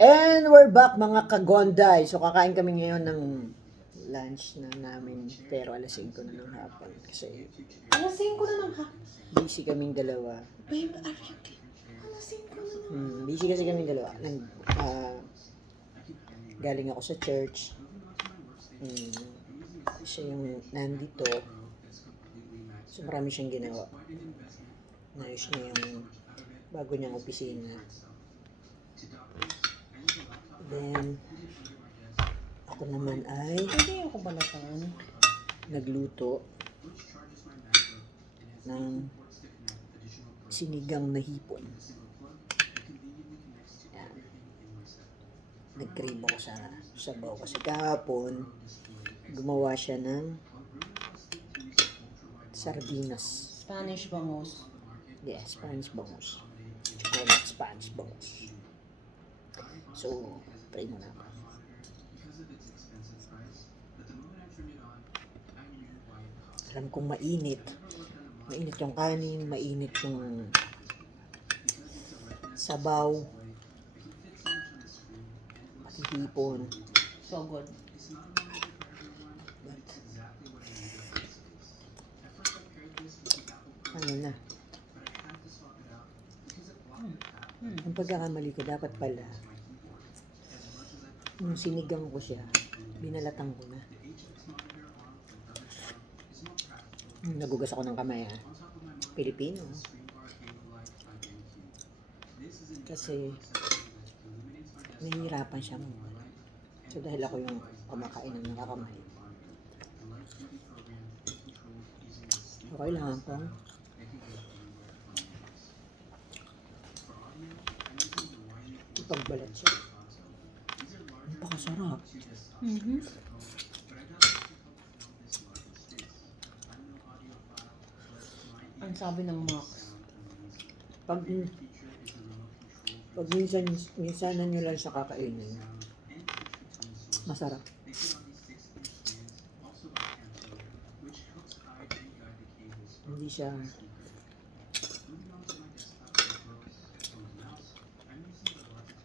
And we're back mga kagonday. So kakain kami ngayon ng lunch na namin. Pero alas 5 na ng hapon. Kasi Alas 5 na ng hapon. busy kaming dalawa. Babe, are you kidding? Alas 5 na ng Busy kasi kaming dalawa. Galing ako sa church. Siya yung nandito. So marami siyang ginawa. Naayos niya yung bago niyang opisina. Then, ako naman ay Hindi ako balatan. nagluto ng sinigang na hipon. Yan. Nag-crave ako sa sabaw kasi kahapon gumawa siya ng sardinas. Spanish bangus. Yes, Spanish bangus. I like Spanish bangus. So, try mo na ako. Alam kong mainit. Mainit yung kanin, mainit yung sabaw, pati hipon. So good. But, ano na. Ang pagkakamali ko, dapat pala, nung sinigang ko siya, binalatan ko na. Nagugas ako ng kamay, ha? Pilipino. Kasi, nahihirapan siya mo. So, dahil ako yung kumakain ng nakakamay. So, kailangan ko ipagbalat siya. Napakasarap. Ang sabi ng Max. Pag minsanan nyo lang siya kakainin, masarap. Hindi siya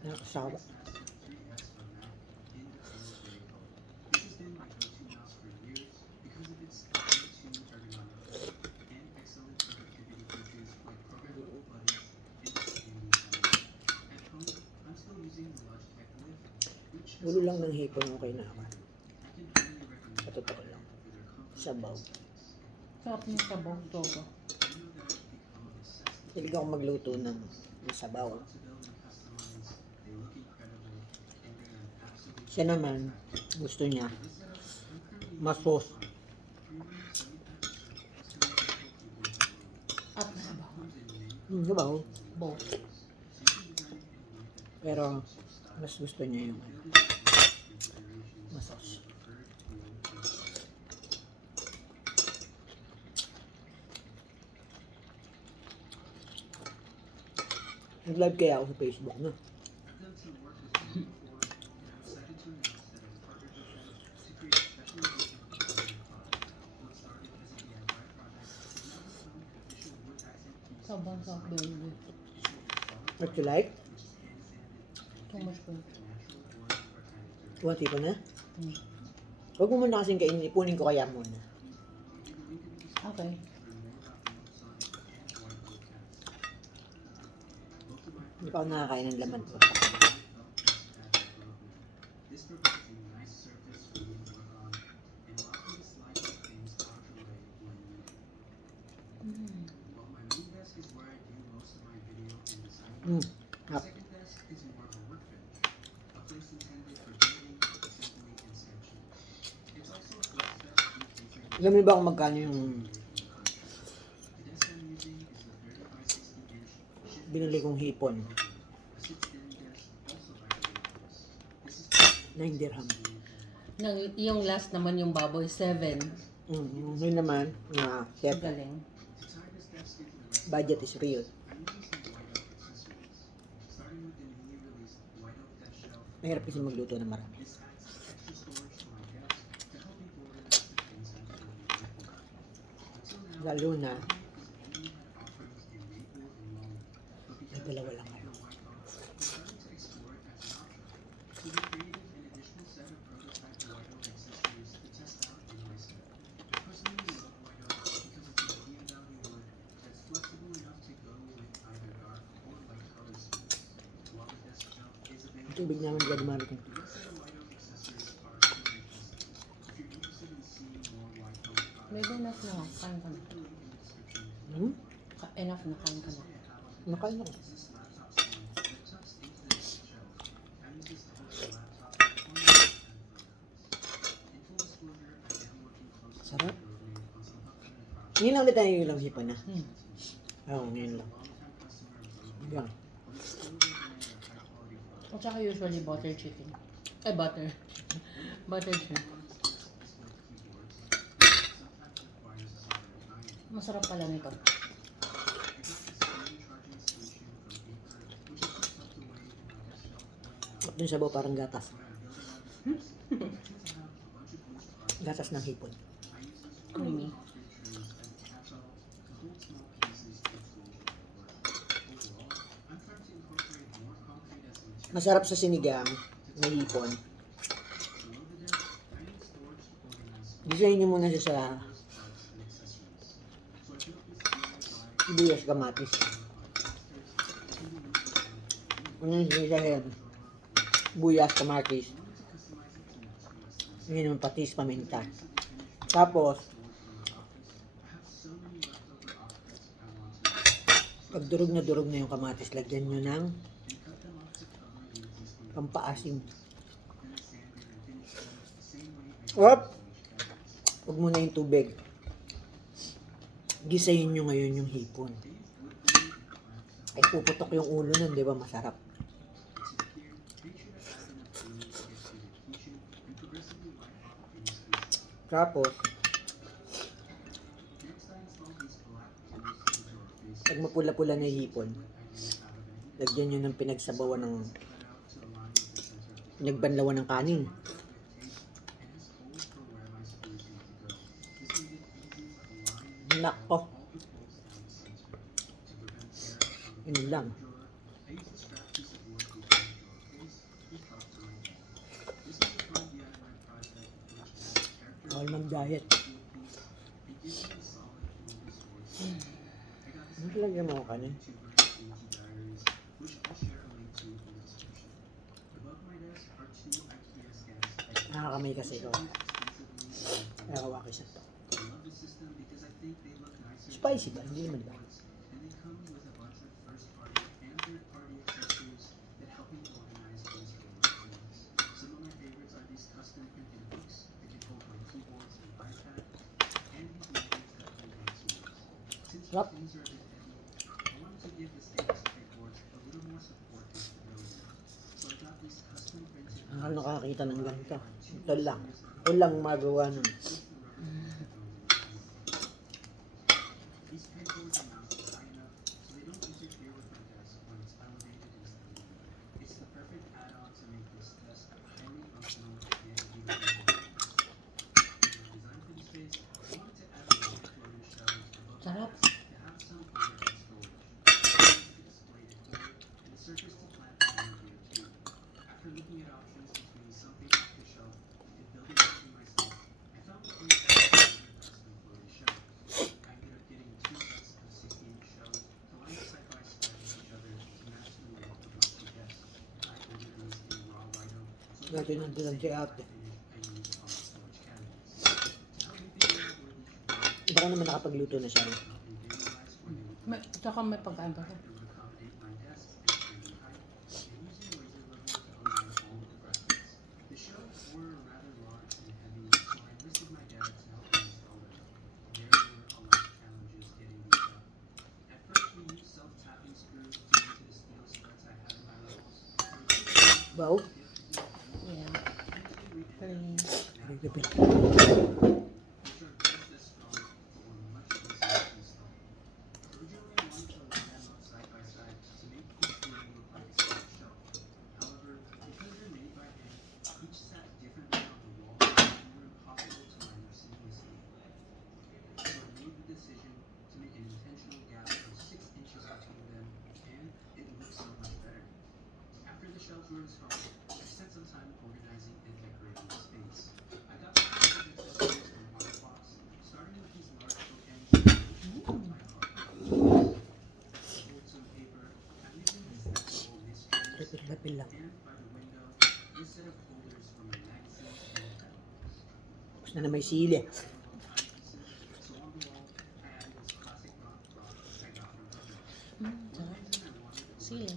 nakakasawa. Ulo lang ng hipon, okay na ako. Sa totoo lang. Sabaw. Sarap ng sabaw. Todo. Hilig ako magluto ng sabaw. Siya naman, gusto niya masos. At sabaw. Sabaw. Both. Pero, mas gusto niya yung masos. Nag-live kaya ako sa Facebook, no? Sobrang sarap, baby. What you like? Too much food. Kuwanti ko na? Huwag mo muna kasing kainin, ipunin ko kaya muna. Okay. Hindi pa ako nakakain ng laman ko. Hap. Alam niyo ba kung magkano yung binili kong hipon? 9 dirham. Yung last naman yung baboy, 7. Yun naman, na chef, Galing. budget is real. Mahirap kasi magluto ng marami. Lalo na dalawa lang kayo. Tubig naman dyan dumarating. Maybe enough na. Kain ka na. Hmm? Enough na. Kain ka na. Nakain ako. Sarap. Ngayon lang ulit tayo yung ilang hipon na. Oo, ngayon lang. Yan. At saka usually butter chicken. Butter. Butter chicken. Masarap pala nito. At dun sabaw parang gatas. Gatas ng hipon. Creamy. Masarap sa sinigang na hipon. Gisahin niyo muna siya sa sibuyas kamatis. Ano yung sinisahin? Sibuyas kamatis. Yun naman patis, paminta. Tapos, pag durog na yung kamatis, lagyan nyo ng pampaasim. Op! Huwag muna yung tubig. Gisayin nyo ngayon yung hipon. Ay puputok yung ulo nun, di ba? Masarap. Tapos, pag mapula-pula na yung hipon, lagyan nyo ng pinagsabawan ng pinagbanlawan ng kanin. Nako. Yun lang. Bawal mag-diet. Ano lagyan mo kanin? Nakakamay kasi ito. Kaya kawakis na ito. Spicy ba? Hindi naman ba? Sarap. Ang nakakita ng ganito. Ito lang. Ito lang magawa nun. Sarap. Dati nandun si ate. Baka naman nakapagluto na siya. Tsaka may pagkain pa siya. Wow. Yeah. Refill lang. Tapos na may sili. Sarap. Sili.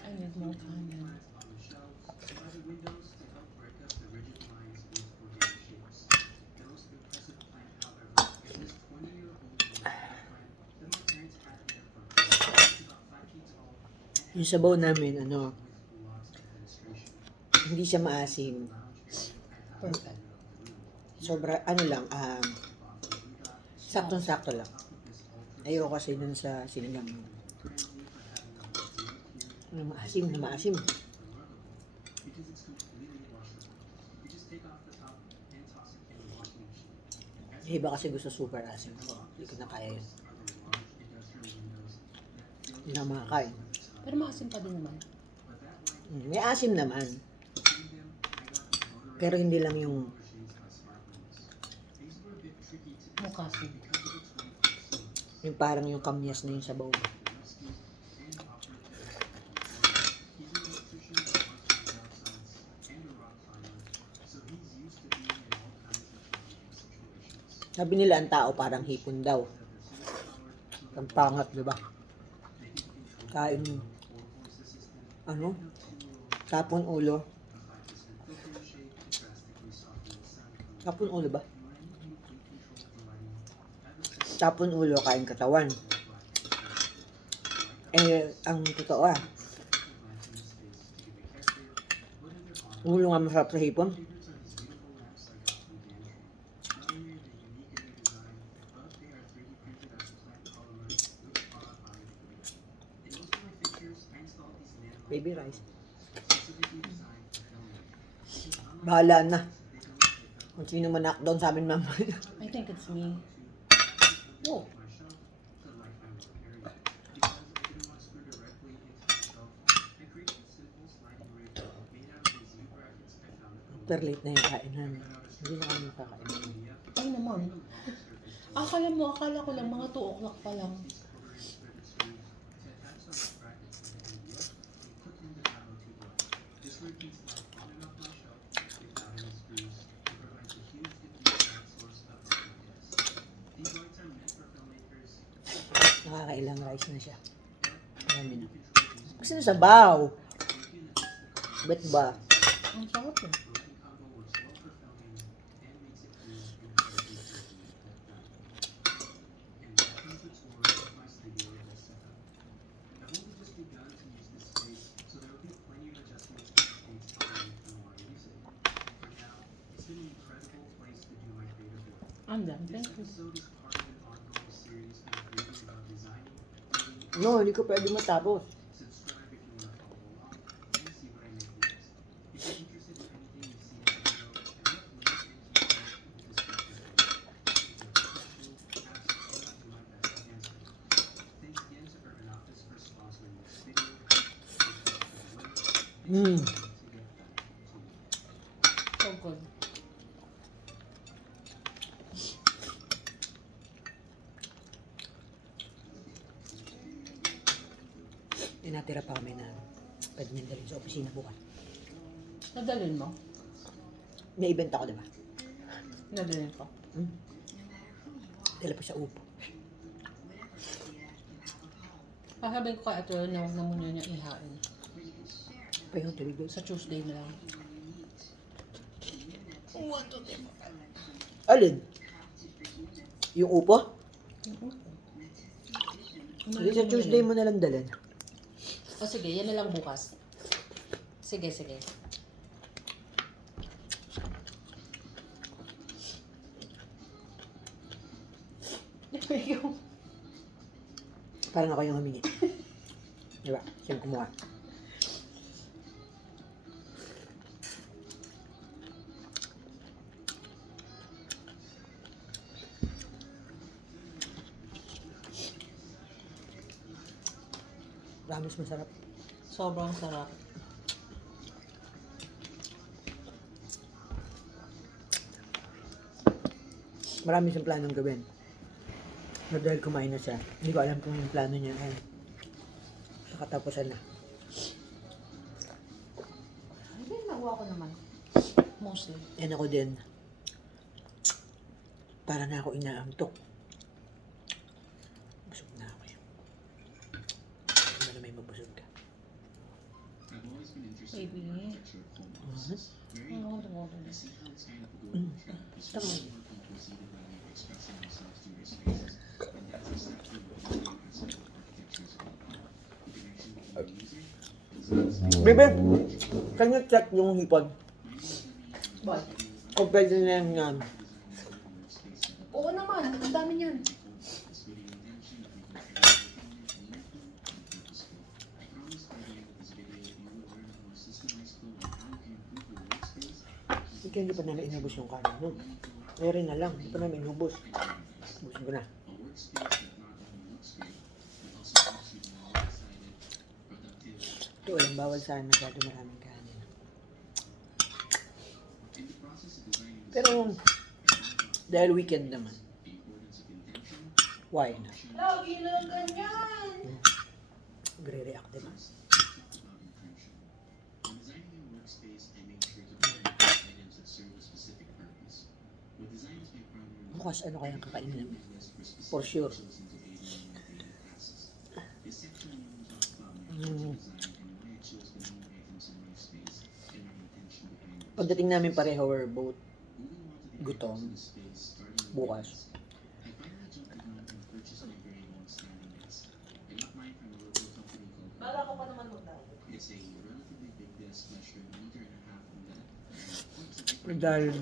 I need more time. Yung sabaw namin, ano, hindi siya maasim. Perfect. Sobra, ano lang, saktong-sakto lang. Ayoko kasi dun sa sinigang. Maasim na maasim. Yung iba kasi gusto super asim ko. Hindi ko na kaya yun. Hindi na makakain. Pero maasim pa din naman. May asim naman. Pero hindi lang yung Mukasim. parang yung kamyas na yung sabaw. Sabi nila ang tao parang hipon daw. Ang pangat, di ba? Kain, ano? Tapon ulo. Tapon ulo ba? Tapon ulo, kain katawan. Eh, ang totoo ulo nga masarap sa hipon. Baby rice. Bahala na. Kung sino man knockdown sa amin mamaya. I think it's me. Oh. Super late na yung kain namin. Hindi na kami makakain. Ay naman. Akala ko lang mga 2 o'clock pa lang. Nakakailang rice na siya. Marami na. Kasi nasabaw. Bet ba? Ang sarap eh. I'm done. Thank you. No, hindi ko pwede matapos. So good. Natira pa kami na pwede nang dalhin sa opisina bukas. Nadalhin mo? May event ako, diba? Nadalhin ko. Dala pa sa upo. Sasabihin ko kay Ate na huwag na muna niya ihain. Pa yung tuloy Sa Tuesday na lang. Alin? Yung upo? Hindi sa Tuesday mo nalang dalhin. O sige, yan na lang bukas. Sige, sige. Parang ako yung humingi. Diba? Siyang kumuha. Promise masarap. Sobrang sarap. Marami siyang planong gawin. Na dahil kumain na siya, hindi ko alam kung yung plano niya ay sa katapusan na. Hindi, nakuha ko naman. Mostly. Yan ako din. Para na ako inaantok. Busog na ako eh. Ano na may mabusog ka? Baby. I want to water this. Tama. Bebe, can you check yung hipon? What? Kung pwede na yan. Oo naman, ang dami niyan. Hindi pa namin inubos yung kanin. No? Meron na lang. Hindi pa namin inubos. Ubusin ko na. Ito, walang bawal sa akin masyado maraming kanin. Pero, dahil weekend naman. Why not? Lagi lang ganyan. Gre-react, diba? Bukas ano kayang kakainin namin? For sure. Pagdating namin pareho, we're both gutom. Bukas. Bala ko pa naman magdawit. Dahil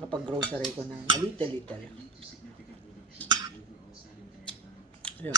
kapag grocery ko ng a little. Ayun.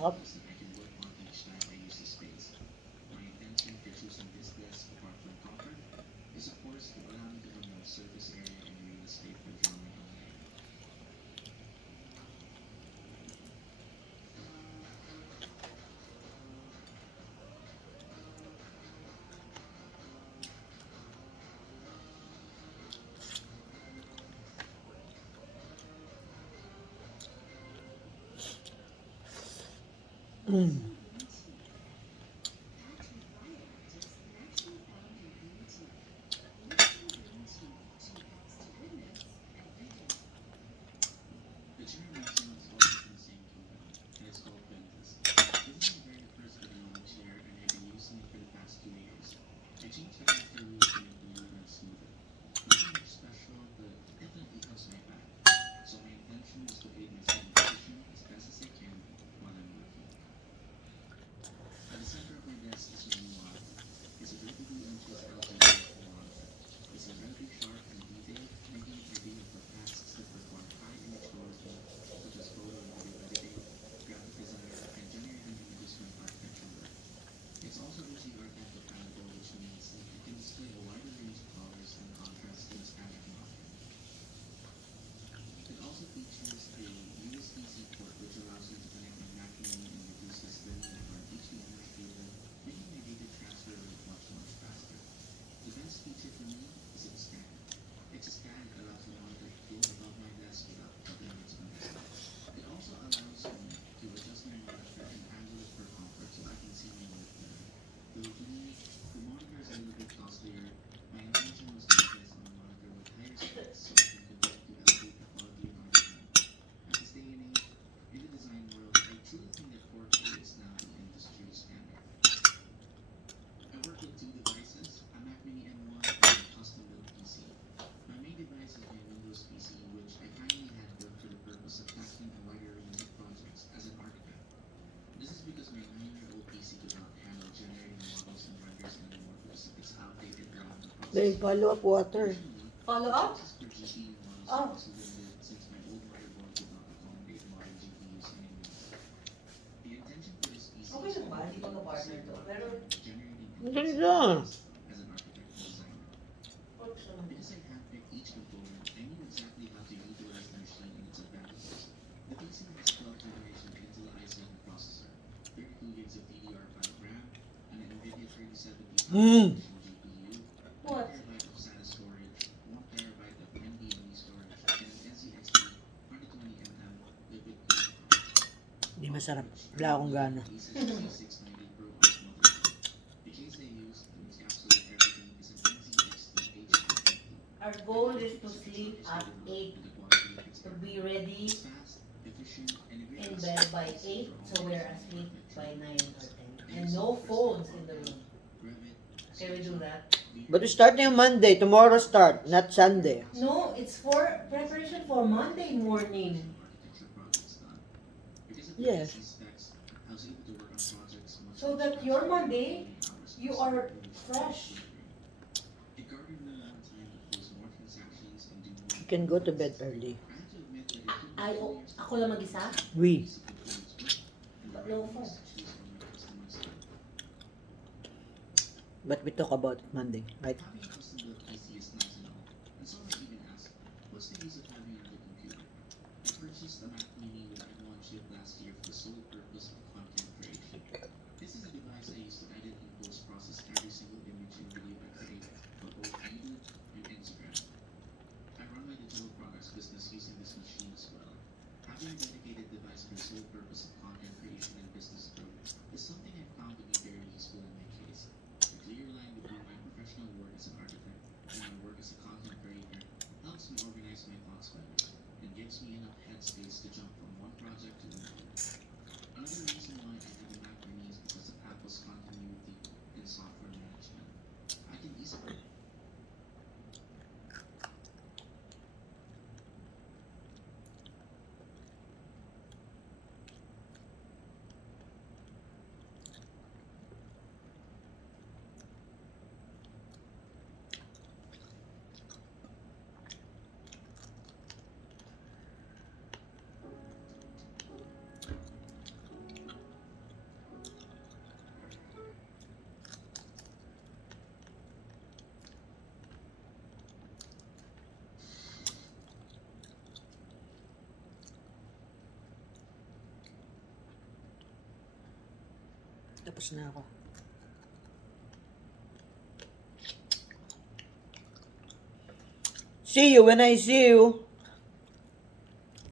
Hop. Then follow up water. Follow up? Oh. Okay lang ba? Hindi ba ka-partner to? Pero, Ang ganda. works naman. Hmm. What? Hindi masarap. Wala akong gana. Our goal is to sleep at 8, to be ready in bed by 8, so we're asleep by 9 or 10. And no phones in the room. Can we do that? But we start na yung Monday. Tomorrow start, not Sunday. No, it's for preparation for Monday morning. Yes. So that your Monday, you are fresh. You can go to bed early. Ako lang mag-isa? We. But no phone. But we talk about it Monday, right? Tapos na ako. See you when I see you.